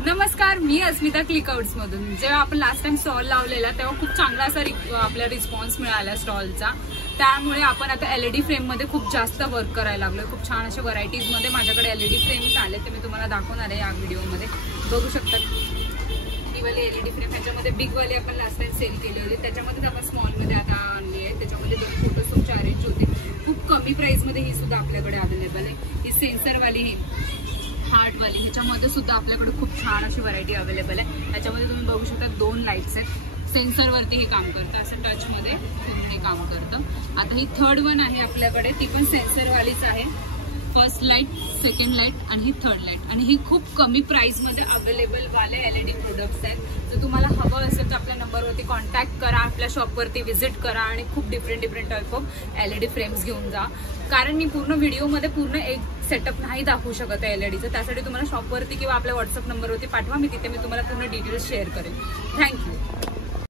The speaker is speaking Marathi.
नमस्कार, मी अस्मिता क्लिकआउट्स मधून. जेव्हा आपण लास्ट टाइम स्टॉल लावलेला तेव्हा खूप चांगला असा आपला रिस्पॉन्स मिळाला स्टॉलचा. त्यामुळे आपण आता एलईडी फ्रेम मध्ये खूप जास्त वर्क करायला लागलोय. खूप छान अशा व्हरायटीज मध्ये माझ्याकडे एलईडी फ्रेम्स आले, ते मी तुम्हाला दाखवणार आहे या व्हिडिओमध्ये. बघू शकता ही वाली एलईडी फ्रेम, ह्याच्यामध्ये बिग वाली आपण लास्ट टाइम सेल केली होती, त्याच्यामध्ये आपण स्मॉल मध्ये आता आणली आहे. त्याच्यामध्ये 2 फोटोज तुमचे अरेंज होते. खूप कमी प्राइस मध्ये ही सुद्धा आपल्याकडे अवेलेबल आहे. ही सेन्सर वाली, ही हार्ट वाली, ह्याच्यामध्ये सुद्धा आपल्याकडे खूप छान अशी व्हरायटी अवेलेबल आहे. त्याच्यामध्ये तुम्ही बघू शकता 2 लाईट्स आहेत. सेन्सरवरती हे काम करतं, असं टचमध्ये हे काम करतं. आता ही 3rd वन आहे आपल्याकडे, ती पण सेन्सरवालीच आहे. फर्स्ट लाईट, सेकंड लाईट आणि ही 3rd लाईट. आणि ही खूप कमी प्राइसमध्ये अवेलेबल वाले एलईडी प्रोडक्ट्स आहेत. जर तुम्हाला हवं असेल तर आपल्या नंबरवरती कॉन्टॅक्ट करा, आपल्या शॉपवरती व्हिजिट करा आणि खूप different type of LED frames घेऊन जा. कारण मी पूर्ण व्हिडिओमध्ये पूर्ण एक सेटअप नाही दाखवू शकत आहे एलईडीचं. त्यासाठी तुम्हाला शॉपवरती किंवा आपल्या व्हॉट्सअप नंबरवरती पाठवा, मी तिथे तुम्हाला पूर्ण डिटेल्स शेअर करेन. थँक्यू.